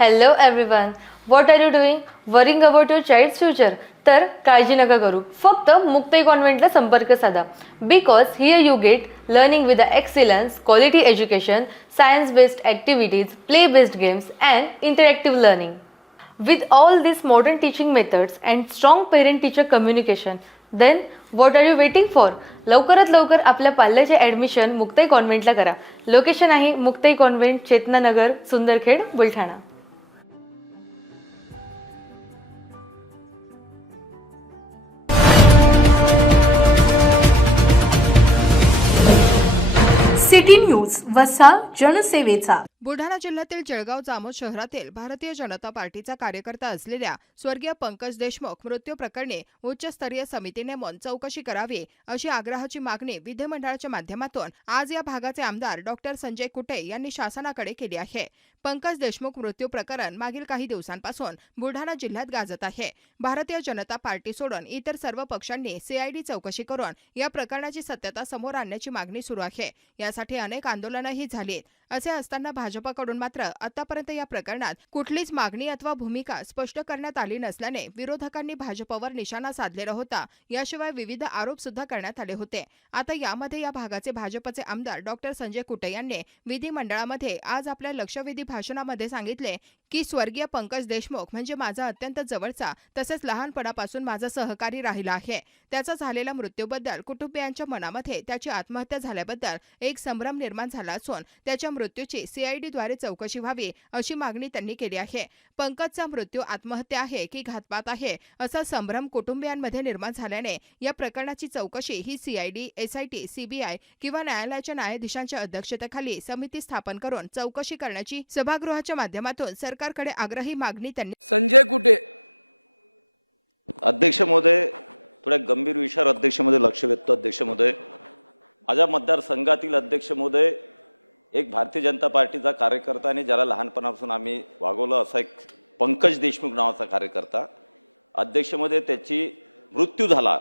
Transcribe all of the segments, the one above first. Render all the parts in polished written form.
Hello everyone. What are you doing? Worrying about your child's future? तर काळजी नका करू. फक्त मुक्ताई कॉन्व्हेंटला संपर्क साधा. Because here you get learning with the excellence, quality education, science-based activities, play-based games and interactive learning. With all these modern teaching methods and strong parent-teacher communication, then what are you waiting for? लवकरात लवकर आपल्या पाल्याचे admission Muktai कॉन्व्हेंटला करा. Location आहे Muktai convent, Chetananagar, Sundarkhed, Buldhana. City news वसा जनसेवेचा. बुलढाणा जिल्ह्यातील जळगाव जामोद शहरातील भारतीय जनता पार्टीचा कार्यकर्ता असलेल्या स्वर्गीय पंकज देशमुख मृत्यू प्रकरणी उच्चस्तरीय समिती नेमून चौकशी करावी अशी आग्रहाची मागणी विधिमंडळाच्या माध्यमातून आज या भागाचे आमदार डॉक्टर संजय कुटे यांनी शासनाकडे केली आहे. पंकज देशमुख मृत्यू प्रकरण मागील काही दिवसांपासून बुलढाणा जिल्ह्यात गाजत आहे. भारतीय जनता पार्टी सोडून इतर सर्व पक्षांनी सीआयडी चौकशी करून या प्रकरणाची सत्यता समोर आणण्याची मागणी सुरू आहे. यासाठी अनेक आंदोलनही झालीत. असे असताना भाजपकडून मात्र आतापर्यंत या प्रकरणात कुठलीच मागणी अथवा भूमिका स्पष्ट करण्यात आली नसल्याने विरोधकांनी भाजपवर निशाणा साधलेला होता. याशिवाय विविध आरोप सुद्धा करण्यात आले होते. आता यामध्ये या भागाचे भाजपचे आमदार डॉक्टर संजय कुटे यांनी विधिमंडळामध्ये आज आपल्या लक्षवेधी भाषणामध्ये सांगितले की स्वर्गीय पंकज देशमुख म्हणजे माझा अत्यंत जवळचा तसेच लहानपणापासून माझा सहकारी राहिला आहे. त्याचा झालेल्या मृत्यूबद्दल कुटुंबियांच्या मनामध्ये त्याची आत्महत्या झाल्याबद्दल एक संभ्रम निर्माण झाला असून त्याच्या मृत्यूची सीआयडीद्वारे चौकशी व्हावी अशी मागणी त्यांनी केली आहे. पंकजचा मृत्यू आत्महत्या आहे की घातपात आहे असा संभ्रम कुटुंबियांमध्ये निर्माण झाल्याने या प्रकरणाची चौकशी ही सीआयडी, एसआयटी, सीबीआय किंवा न्यायालयाच्या न्यायाधीशांच्या अध्यक्षतेखाली समिती स्थापन करून चौकशी करण्याची सभागृहाच्या माध्यमातून सरकारकडे आग्रही मागणी त्यांनी. संजय कुटे. अध्यक्ष महोदय, थोड्या गंभीर विषयावर अध्यक्ष महोदय लक्ष वेधतो. अध्यक्ष महोदय, माझ्या मतदारसंघातील अध्यक्ष महोदय एक भारतीय जनता पार्टीचा कार्यकर्ता आणि ज्याला लहानपणापासून आम्ही वागवलं असा एक पंकज देशमुख नावाचा कार्यकर्ता. अध्यक्ष महोदय, त्याची मृत्यू झाला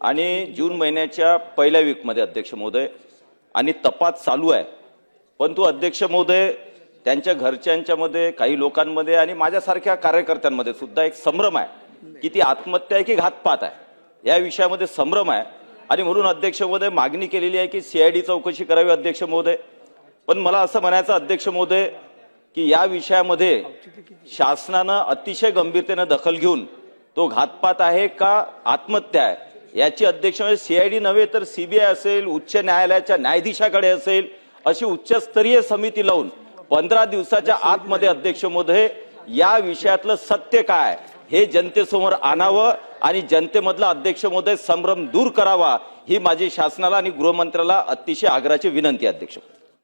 आणि जून महिन्याच्या पहिल्या वीकमध्ये अध्यक्ष महोदय, आणि तपास चालू आहे. परंतु अध्यक्ष महोदय, त्यांच्या घरच्यांच्यामध्ये काही लोकांमध्ये आणि माझ्यासारख्या कार्यकर्त्यांमध्ये सुद्धा एक संभ्रम आहे की ती आत्महत्या आहे की घातपात आहे. या विषयामध्ये संभ्रम आहे आणि म्हणून अध्यक्ष महोदय मागणी केलेली आहे की सीआयडी चौकशी करावी. अध्यक्ष महोदय, पण मला असं म्हणायचं अध्यक्ष महोदय की या विषयामध्ये शासनानं अतिशय गंभीरतेने दखल घेऊन तो घातपात आहे का आत्महत्या आहे याची अध्यक्ष महोदय सीआयडी नव्हे तर सीबीआय असेल, उच्च न्यायालयाच्या न्यायाधीशाकडे असेल, अशी उच्चस्तरीय समिती लावून 15 दिवसाच्या आतमध्ये अध्यक्ष महोदय या विषयातलं सत्य काय हे जनतेसमोर आणावं आणि जनतेमधला अध्यक्ष महोदय संभ्रम दूर करावा ही माझी शासनाला आणि गृहमंत्र्याला अतिशय आग्रहाची विनंती. अध्यक्ष.